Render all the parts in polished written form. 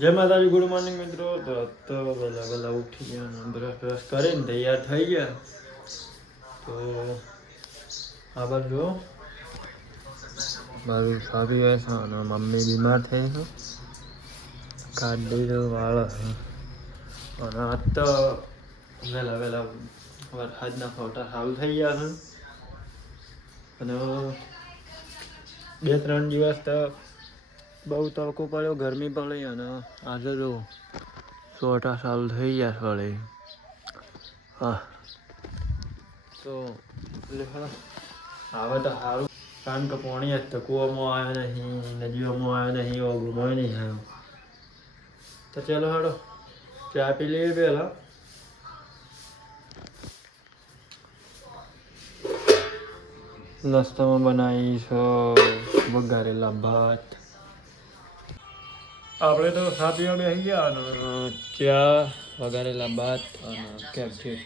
જય માતાજી, good morning મિત્રો. તો વહેલા વહેલા ઉઠી ગયા, બ્રશ કરીને તૈયાર થઈ ગયા. તો આ બાજુ મારું સાબી હોય છે અને મમ્મી બીમાર થઈ છે, કાઢી વાળ અને આ તો વહેલા વહેલા વરસાદના ફોટા ચાલુ થઈ ગયા છે. અને 2-3 દિવસ તો બહુ તડકો પડ્યો, ગરમી પડી અને આજે જો સોટા ચાલુ થઈ ગયા વળે. હા તો હવે તો સારું, કારણ કે પાણી જ તો કૂવામાં આવ્યો નહીં, નદીઓમાં આવ્યો નહીં, ઓગળમાં નહીં આવ્યો. તો ચાલો હાડો ચા પી લઈએ પહેલાં. નાસ્તામાં બનાવીશ વઘારેલા ભાત. આપણે તો ચા પીવા બેસી ગયા અને ચા, વઘારેલા ભાત અને કેપ્ચી.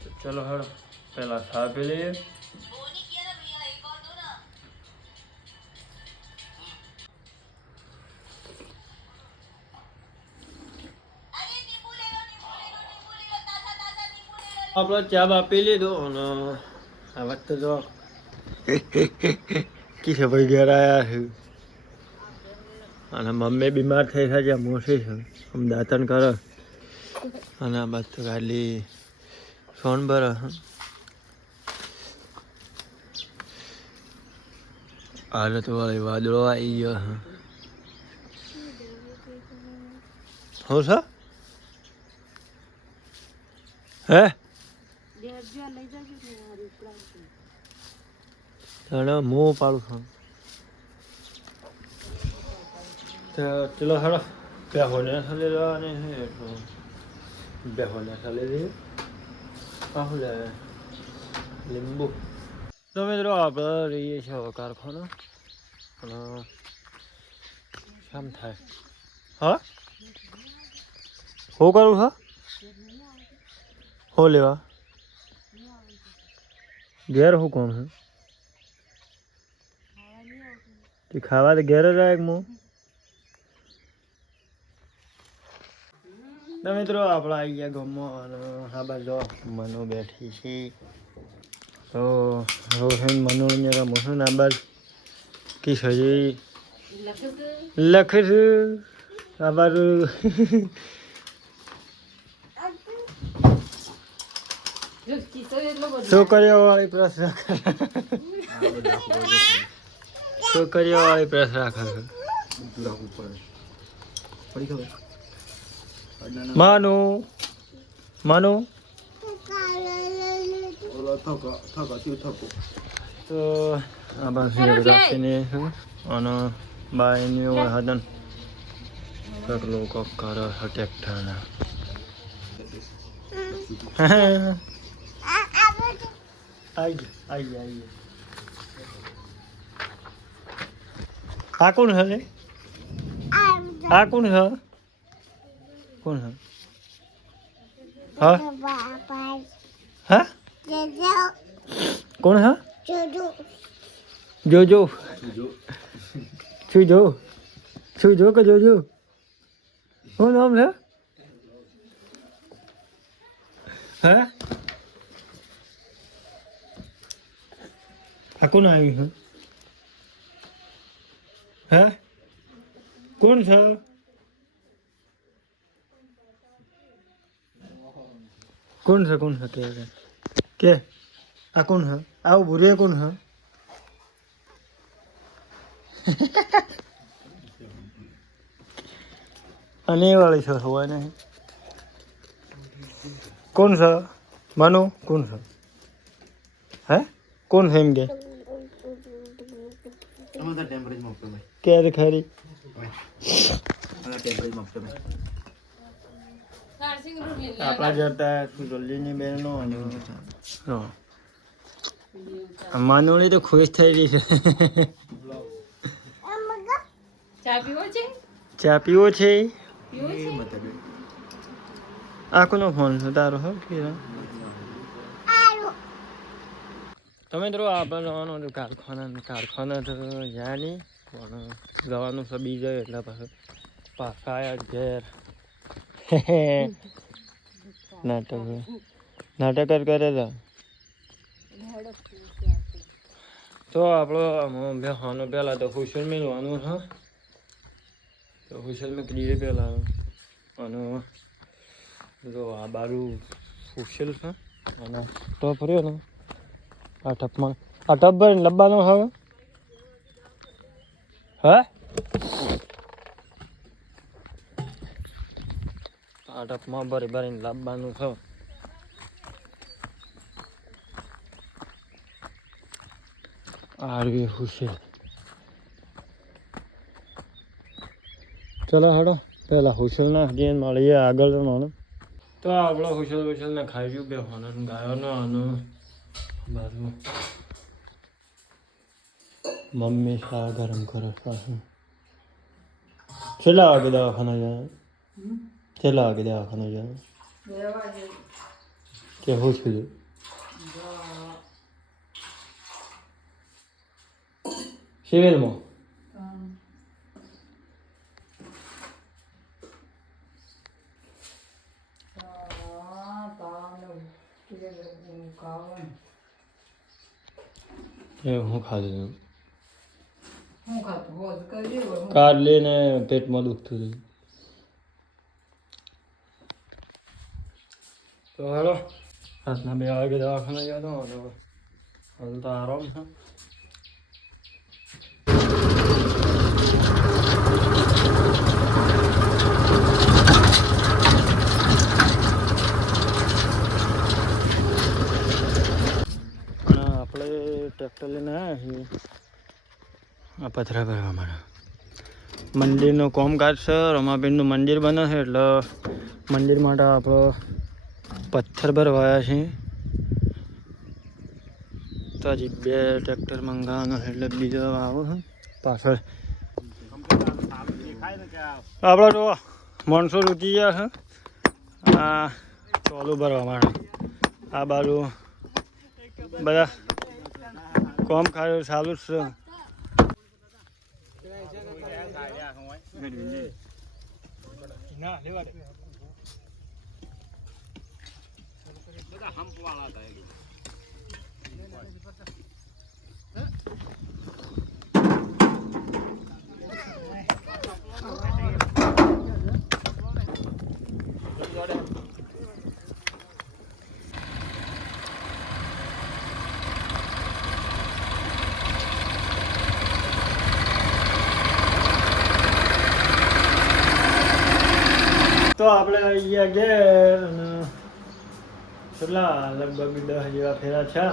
તો ચલો હાડો પહેલાં ચા પી લઈએ. આપણે ચા બા પી લીધો અને આ વખતે જો કિશે ભાઈ ઘેર આવ્યા છે અને મમ્મી બીમાર થઈ છે, જ્યાં મોટી છે આમ દાંતણ કરે અને આ બાદ તો ખાલી સોન ભરે. હાલે તો વાળી વાદળો આવી ગયો. હું છે હે તને હું પાડું છું. તો ચલો હાલો બેહોને ચાલી જવાની છે, એટલું બેહોને ચાલી જઈએ. પાછું જાય લીંબુ. તો મિત્રો આપણે રહીએ છીએ કારખાનો અને શામ થાય. હા શું કરું હા હો લેવા ઘેર શું કોણ છે તે ખાવા તો ઘેર જ આવે હું. તો મિત્રો આપણે આવી ગયા ગામમાં અને આ બાજુ મનો બેઠી છે. તો રોશન મનો મોસમ આ બાજુ કી સજી લખ આ બાજુ છોકરીઓ વાળી પ્રશ્ન રાખે, છોકરીઓ વાળી પ્રશ્ન રાખે છે. માનું માનું તો આ બાજુ રાખીને અને બાયની હદન લોકો કરે છે ટ્રેક્ટરના. આઈ આ કોણ હે? આ કોણ હે? કોણ હે? હા હા કોણ હે? જોજો શું જો શું જો કે જોજો શું નામ છે? હે આ કોણ આવ્યું છે? હે કોણ છે? કોણ છે? કોણ છે કે આ કોણ છે? આવું ભૂરે કોણ છે? અને એ વાળી છે હોય નહીં. કોણ છે? માનો કોણ છે? હે કોણ છે એમ કે ક્યારે ખરી આપણા જતા જલ્દીની બહેનો માનવણી તો ખુશ થઈ રહી છે. ચા પીવો છે? આ કોનો ફોન છે તારો? હો તમે મિત્રો આપણે જવાનું કારખાના તો જ્યાં નહીં પણ જવાનું છે બીજે એટલે પાછું પાછા આયા ઘેર નાટક નાટક જ કરે છે. તો આપણો બેસવાનું પહેલાં તો હુસેલ મેળવાનું છે. તો હુસેલ મેં કરીએ પહેલાં અને જો આ બાજુ હુસેલ છે અને ટપ રહ્યો ને આ ટપમાં આ ટપ ભરીને લબ્બાનો હવે હે આ ટપમાં ભરીને લાવવાનું છે. આરવી હુસેલ ચલો હેડો પેલા હુસેલને હજી મળીએ આગળ જવાનું. તો આપણો હુસેલને ખાઈ ગયું બે હોનો ગાયોનો અને બાજુ મમ્મી શા ગરમ કરે પાછું. છેલ્લા વાગે દવાખાના જવાનું છેલ્લા વાગે દવાખાના જવાનું કે હું છું સિવિલમાં હું ખાધું કાર્ડ લઈને પેટમાં દુખતું હતું. તો હાલો રાતના 2 વાગે દવાખાને જતો હતો. હવે તો આરામ છે. આપણે ટ્રેક્ટર લઈને આવ્યા છીએ આ પથરા ભરવા માટે. મંદિરનું કામકાજ છે. રમાબેનનું મંદિર બને છે એટલે મંદિર માટે આપણે પથ્થર ભરવાયા છીએ. તો હજી 2 ટ્રેક્ટર મંગાવવાનો એટલે બીજો આવો છે પાછળ. આપણે જો માણસો રૂકી ગયા છે આ ચોલું ભરવા માટે. આ બાજુ બધા કોમ ખાય ચાલુ જ છે. તો આપણે આવી ગયા ઘેર અને કેટલા લગભગ 10 જેવા ફેરા છે.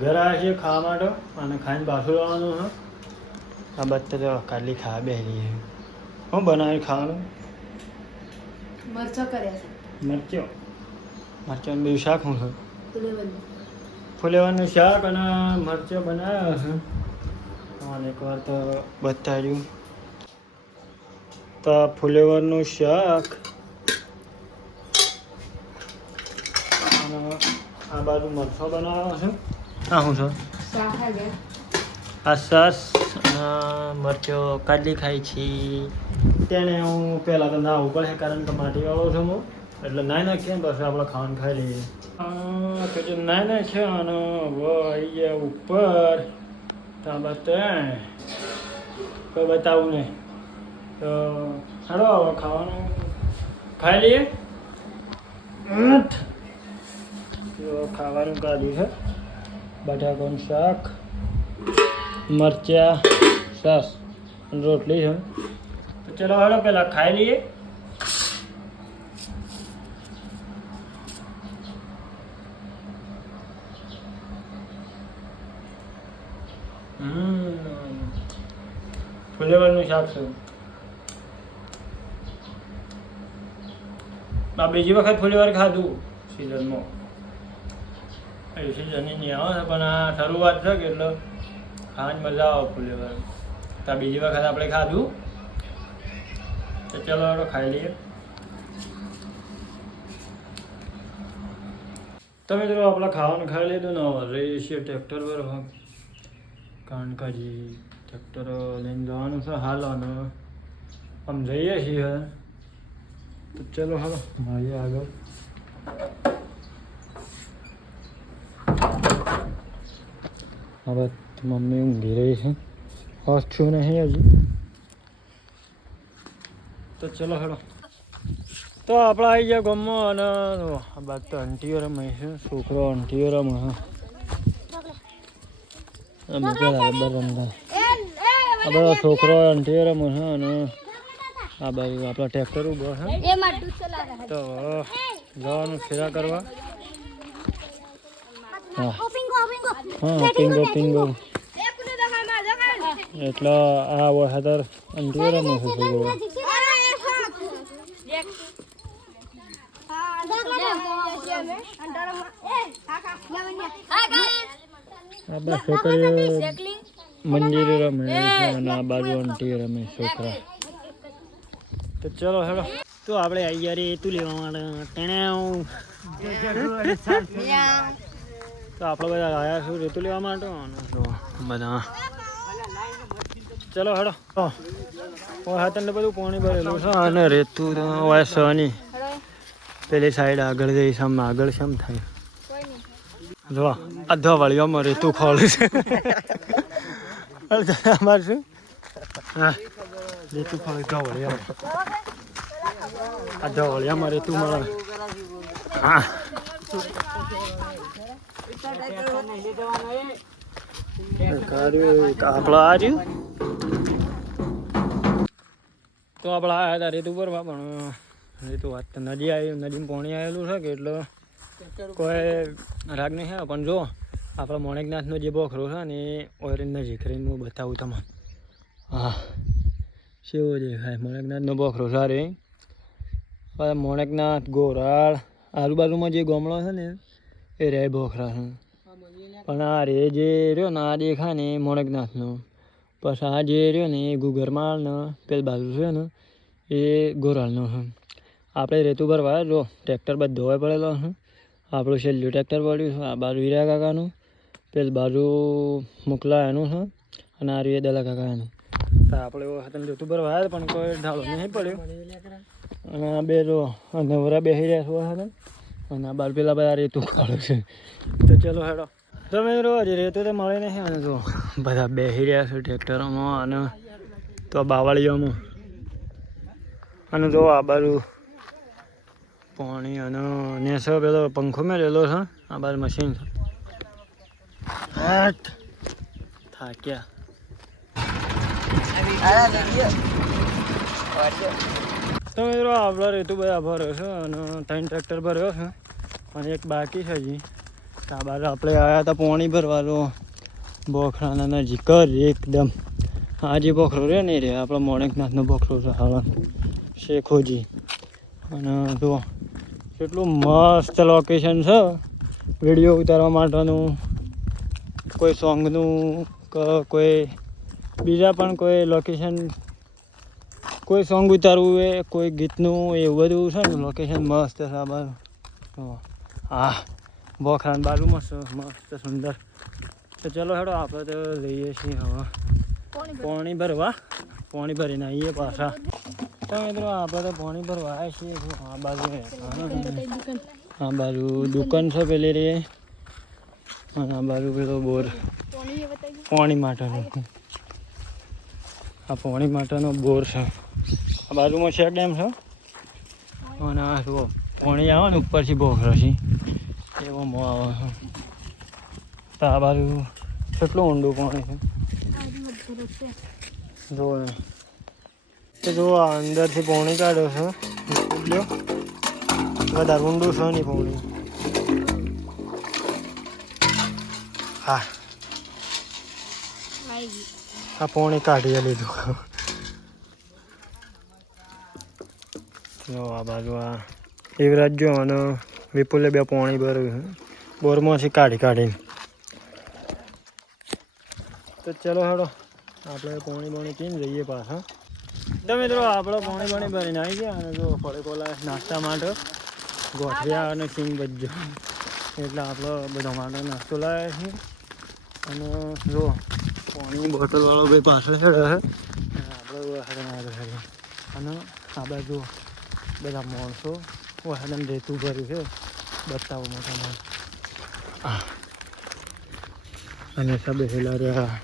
ઘર આવ્યા છીએ ખાવા માટે અને ખાઈને પાછું લાવવાનું છે. આ બધા તો કાલી ખાવા બેસી છે. શું બનાવ્યું ખાવાનું? મરચો કર્યા છે. મરચાનું બીજું શાક શું છે? ફુલેવાનું શાક અને મરચો બનાવ્યા છે. અને એકવાર તો બતાવ્યું તો ફુલેવરનું શાક અને આ બાજુ મરચો બનાવ્યો છે. આ શું છે? આ સાસ અને મરચો કાઢી ખાઈ છી. તેને હું પહેલાં તો ના ઉપર છે કારણ કે માટીવાળો છું હું એટલે નાઈ નાખીએ ને પછી આપણે ખાવાનું ખાઈ લઈએ. તો જો નાઈ નાખ્યો અને હવે આવી ગયા ઉપર. તો કોઈ બતાવું નહીં તો હાલો હવે ખાવાનું ખાઈ લઈએ. ખાવાનું કાઢ્યું છે બટાકાનું શાક મરચા સાસ રોટલી છે. તો ચલો હાલો પહેલાં ખાઈ લઈએ. ફુલેવરનું શાક છે. આ બીજી વખત ફુલેવર ખાધું સિઝનમાં. એ સિઝનની નહીં આવે પણ આ શરૂઆત છે કે એટલે ખાવાની મજા આવે ફુલેવર. તો બીજી વખત આપણે ખાધું તો ચલો આપણે ખાઈ લઈએ. તો મિત્રો આપણે ખાવાનું ખાઈ લીધું ને રહીએ છીએ ટ્રેક્ટર પર. કારણ કે હજી ટ્રેક્ટર લઈને જવાનું છે હાલ અને આમ જઈએ છીએ તો ચલો હાલો મળીએ આગળ. હવે મમ્મી ઊંઘી રહી છે, હોશ છું નહીં હજી. તો ચલો હેડો. તો આપણે આવી ગયા ગામમાં અને આ બાદ તો આંટીઓ રમે છે, છોકરો આંટીઓ રમે છે. અમે પેલા રબર રમતા, આ બધા છોકરો આંટીઓ રમે છે અને આ બાજુ આપણા ટ્રેક્ટર ઉભો છે. તો જવાનું ફેરા કરવા. હા હા, પિંગો પિંગો. એટલે આ વખત આંટીઓ રમે છે છોકરો. આ બસ છોકરીઓ મંદિરે રમે છે અને આ બાજુ આંટી રમે છોકરા. તો ચલો હેડો. તો આપણે આવી ગયા રે તું લેવા માટે તેને તો આપણે બધા આવ્યા છું રેતું લેવા માટે બધા. ચલો હેડો. હાથને બધું પાણી ભરેલું છે અને રેતું હોય સની પેલી સાઈડ આગળ જઈ સામે આગળ શમ થાય જો અધો વળીઓમાં રેતું ખોલું છે. અમારે શું હા રેતું ખોલું અધો વળિયામાં, અધો વળિયામાં રેતું મળે. હા આપણે આજુ તો આપણે આવ્યા હતા રેતું ભરવા પણ રેતું વાત નદી આવી, નદીમાં પાણી આવેલું છે કે એટલે કોઈ રાગ નહીં છે. પણ જો આપણે મોણેકનાથનો જે બોખરો છે ને એ ઓરેન્જ નજીક રહીને હું બતાવું તમને. હા કેવો દેખાય મોણેકનાથનો બોખરો સારે. મોણેકનાથ ગોરાળ આજુબાજુમાં જે ગામડો છે ને એ રે બોખરા છે. પણ આ રે જે રહ્યો ને આ દેખાય ને એ મોણેકનાથનો. પછી આ જે રહ્યો ને એ ગુગરમાળ ને પેલી બાજુ છે ને એ ગોરાળનો છે. આપણે રેતું ભરવા જો ટ્રેક્ટર બધો હોય પડેલો છે. આપણું છેલ્લું ટ્રેક્ટર પડ્યું છે. આ બાજુ હીરા કાકાનું, પેલી બાજુ મોકલા એનું છે અને આ રીએ દલા કાકા એનું. તો આપણે એવું રેતું ભરવા આવ્યા પણ કોઈ ઢાળો નહીં પડ્યો. અને આ બે જો નવરા બેસી રહ્યા છો અને આ બાર પેલા બધા રેતું કાઢે છે. તો ચલો હેડો. તમે હજી રેતું તો મળે નહીં અને જો બધા બેસી રહ્યા છે ટ્રેક્ટરોમાં અને તો બાવળીઓમાં. અને જો આ બાજુ પાણી અને નેસો પેલો પંખો મેળેલો છે. આ બાજુ મશીન છે. થાક્યા તો મિત્રો આપણે રેતું બધા ભર્યો છે અને 3 ટ્રેક્ટર ભર્યો છે અને એક બાકી છે હજી. આ બાજુ આપણે આવ્યા હતા પાણી ભરવાનો બોખરાના નજીક જ એકદમ. આ જે બોખરો રહ્યો ને રે આપણો મોણેકનાથનો બોખરો છે હાલ શેખોજી. અને જો કેટલું મસ્ત લોકેશન છે વિડીયો ઉતારવા માટેનું, કોઈ સોંગનું કોઈ બીજા પણ કોઈ લોકેશન, કોઈ સોંગ ઉતારવું હોય કોઈ ગીતનું એવું બધું છે ને લોકેશન મસ્ત છે આ બાજુ. હા બોખરાની બાજુમાં મસ્ત સુંદર. તો ચલો હેડો આપણે તો લઈએ છીએ હવે પાણી ભરવા. પાણી ભરીને આવીએ પાછા. તો મિત્રો આપણે તો પાણી ભરવા આવ્યા છીએ. આ બાજુ આ બાજુ દુકાન છે પેલી રે અને આ બાજુ પેલો બોર પાણી માટેનો. આ પાણી માટેનો બોર છે. આ બાજુમાં છે ડેમ છે અને આ જુઓ પાણી આવે ને ઉપરથી બોખરો છે એવો મો આવે છે. તો આ બાજુ કેટલું ઊંડું પાણી છે જો. તો જો આ અંદરથી પાણી કાઢ્યો છે વધારે ઊંડું છે નહીં પાણી. હા આ પાણી કાઢી લીધું. જો આ બાજુ આ યુવરાજ જો અને વિપુલે બે પાણી ભર્યું છે બોરમાંથી કાઢીને. તો ચલો હેડો આપણે પાણી પીને જઈએ પાછા. તો મિત્રો આપણે પાણી ભરીને આવી ગયા અને જો ફળકોલા નાસ્તા માટે ગોઠવ્યા અને સિંગ બજ્જો એટલે આપણે બધા માટે નાસ્તો લાવ્યા છીએ. અને જો પાણી બોટલવાળો ભાઈ પાછળ ચડે છે આપણે અને આ બાજુ બધા માણસો વાહન રેતું ભર્યું છે બતાવો મોટા અને સબે હેલા રહ્યા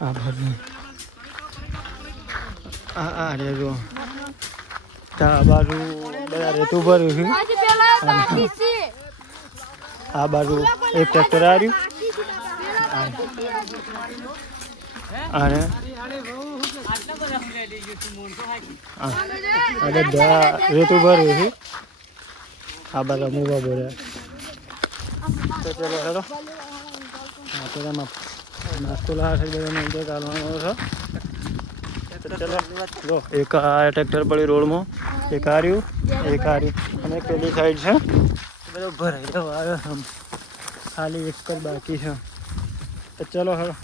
આ બાજુ આ રે જો આ બાજુ બધા રેતું ભર્યું છે આ બાજુ એક ટ્રેક્ટર આવ્યું અને બધા રેતું ભર્યું છે આ બધા મૂવા બોલ્યા તો ચલો હેલો પેલામાં નાસ્તો લાવે છે બધાને એન્જોય કરવાનો છે તો ચલો જો એક આ ટ્રેક્ટર પડી રોડમાં એક આર્યું અને પેલી સાઈડ છે બધો ભરાઈ ગયો આવ્યો ખાલી એક જ બાકી છે તો ચલો હેલો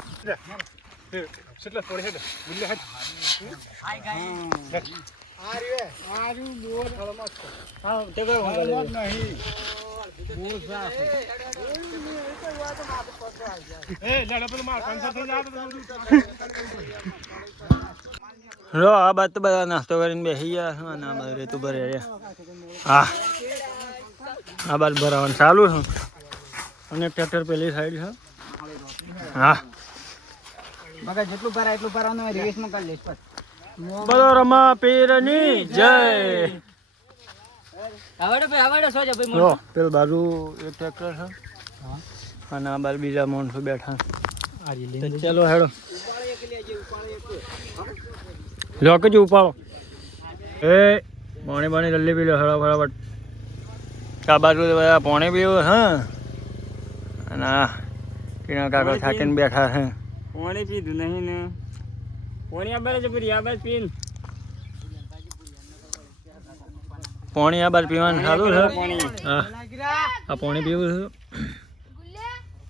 રો આ બાદ તો બધા નાસ્તો કરીને બેસી ગયા અને આ બાદ રેતું ભરે હા આ બાદ ભરાવાનું ચાલુ છે અને ટ્રેક્ટર પેલી સાઈડ છે હા જેટલું ભરાય એટલું ભરવાનું રિવેશમાં કરી લઈશ બોલો રમા પીરની જય જો પેલું બાજુ એક ટ્રેક્ટર છે અને આ બાજુ બીજા માણસો બેઠા ચલો હેડો લો કે ઉપાડો એ પાણી જલ્દી પી લો હેડો ફટાફટ આ બાજુ બધા પાણી પીવું હા અને આ કિના કાકા થાકીને બેઠા છે પાણી પીધું નહીં ને પાણી આ બાજુ પૂરી આ બાજુ પીન પાણી આ બાજુ પીવાનું સારું છે હા આ પાણી પીવું છે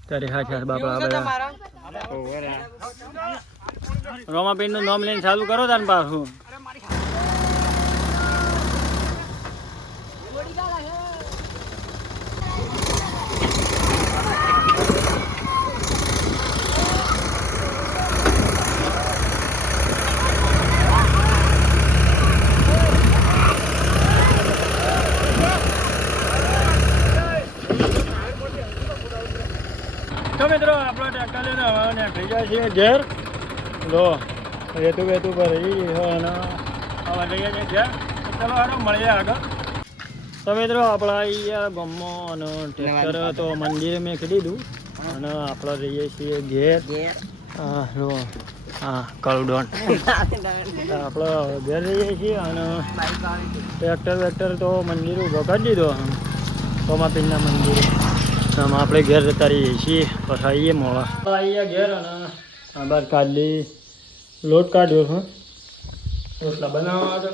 ત્યારે હા બાપા બધા રોમાપીન નું નામ લઈને ચાલુ કરો તાર પાછું તો મિત્રો આપણા ટ્રેક્ટર લઈને હવે નીકળી જાય છીએ ઘેર લો રેતું વેતું ભરી અને હવે જઈએ છીએ ઘેર ચલો હારો મળીએ આગળ તો મિત્રો આપણા અહીંયા ગામમાં અને ટ્રેક્ટર તો મંદિરે મેં દીધું અને આપણે જઈએ છીએ ઘેર હા લો હા કરુડોન આપણે ઘેર જઈએ છીએ અને ટ્રેક્ટર તો મંદિર ઊભો કરી દીધો સોમાપીરના મંદિરે આપણે ઘેર જતા રહીએ છીએ પછી આવીએ મોડા આવીએ ઘેર અને બહાર કાઢલી લોટ કાઢ્યો છે રોટલા બનાવવા તો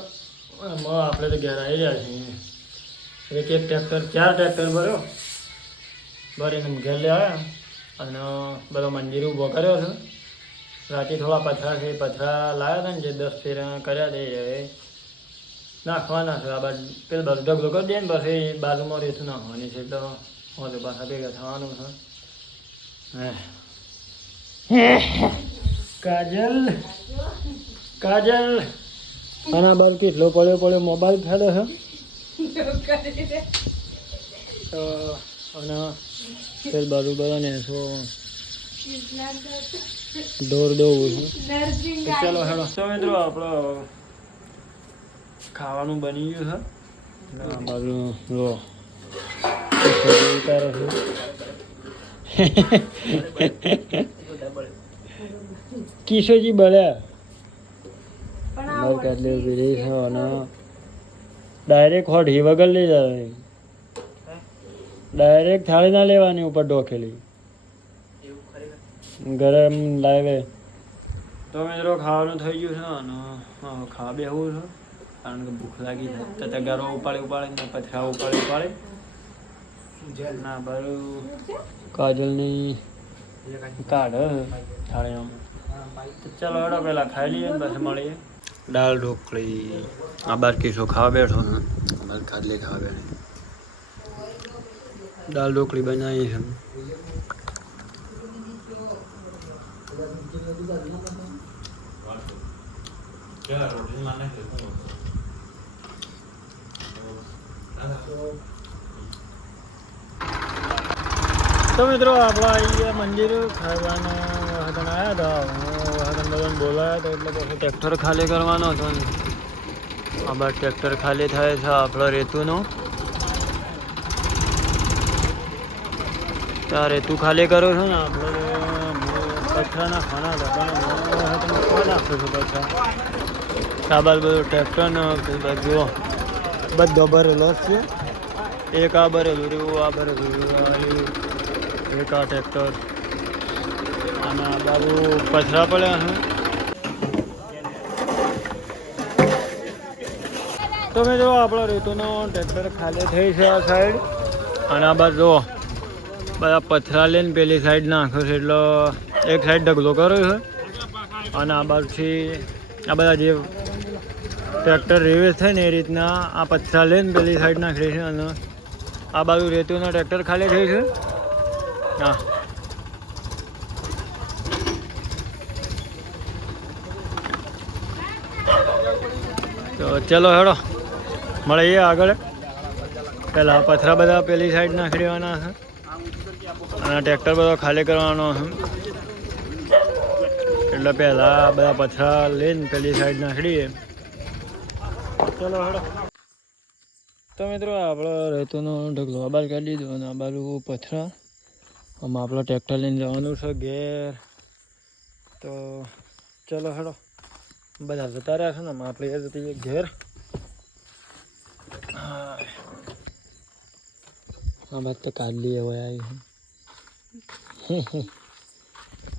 આપણે તો ઘેર આવી રહ્યા છીએ એક ટ્રેક્ટર 4 ટ્રેક્ટર ભર્યો ભરીને ઘેર લઈ આવ્યા અને બધો મંદિર ઊભો કર્યો છે રાતે થોડા પથરા છે પથરા લાવ્યા હતા ને જે 10 ફેરા કર્યા તે નાખવાના છે આ બાજુ પેલું બધું ઢગલો કરી દે ને પછી બાજુમાં રેતું નાખવાની છે તો તો પાછા ભેગા થવાનું છે કાજલ આના બાદ કેટલો પડ્યો મોબાઈલ ફેડે છે તો અને પેલ બાજુ બધાને શું દોર દોવું છે ચાલો હેડો તો મિત્રો આપણો ખાવાનું બની ગયું છે આ બાજુ લો કિશોરજી બળ્યા ડાયરેક્ટ હોઠી વગર લઈ જવાની ડાયરેક્ટ થાળી ના લેવાની ઉપર ઢોકેલી ગરમ લાવે તો મિત્રો ખાવાનું થઈ ગયું છે અને ખાવા બેહવું છે કારણ કે ભૂખ લાગી છે તો ગરો ઉપાડે ને પથરા ઉપાડે ના બારું કાજલની કાઢ થાળીમાં ચાલો હેડો પેલા ખાઈ લઈએ ને પછી મળીએ દાળ ઢોકળી આ બાર કિસ્સો ખાવા બેઠો બાર કાજલી ખાવા બેઠી દાળ ઢોકળી બનાવી છે તો મિત્રો આપણા અહીંયા મંદિર ખાવાનું વખતન આવ્યા હતા વખતન બધાને બોલાયા હતા એટલે પછી ટ્રેક્ટર ખાલી કરવાનો હતો ને આ બાદ ટ્રેક્ટર ખાલી થાય છે આપણો રેતુનો ત્યાં રેતું ખાલી કરું છું ને આપણે પથરાના ખાના હતા પણ કોણ નાખું છું પથરા આ બાદ બધું ટ્રેક્ટરનો જુઓ બધો ભરેલો છે એક આ ભરેલું રહ્યું આ ભરેલું રહ્યું એક આ ટ્રેક્ટર અને આ બાજુ પથરા પડ્યા છે તો મેં જો આપણો રેતુનો ટ્રેક્ટર ખાલી થઈ છે આ સાઈડ અને આ બાજુ જુઓ બધા પથરા લઈને પેલી સાઈડ નાખ્યો છે એટલે એક સાઈડ ઢગલો કર્યો છે અને આ બાજુથી આ બધા જે ટ્રેક્ટર રિવેસ થાય ને એ રીતના આ પથરા લઈને પેલી સાઈડ નાખી છે અને આ બાજુ રેતુનો ટ્રેક્ટર ખાલી થઈ છે હા તો ચલો હેડો મળીએ આગળ પહેલાં પથરા બધા પેલી સાઈડ નાખી દેવાના છે અને ટ્રેક્ટર બધો ખાલી કરવાનો છે એટલે પહેલાં બધા પથરા લઈને પેલી સાઈડ નાખી દઈએ ચલો હેડો તો મિત્રો આપણો રેતુનો ઢગલો આ બાજુ કાઢી દીધો અને આ બાજુ પથરા આમાં આપણો ટ્રેક્ટર લઈને જવાનું છે ઘેર તો ચલો હેડો બધા જતા રહ્યા છે ને આપણે એ જતી ઘેર આ બાદ તો કાઢલી હવે આવી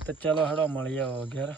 તો ચલો હેડો મળીએ ઘેર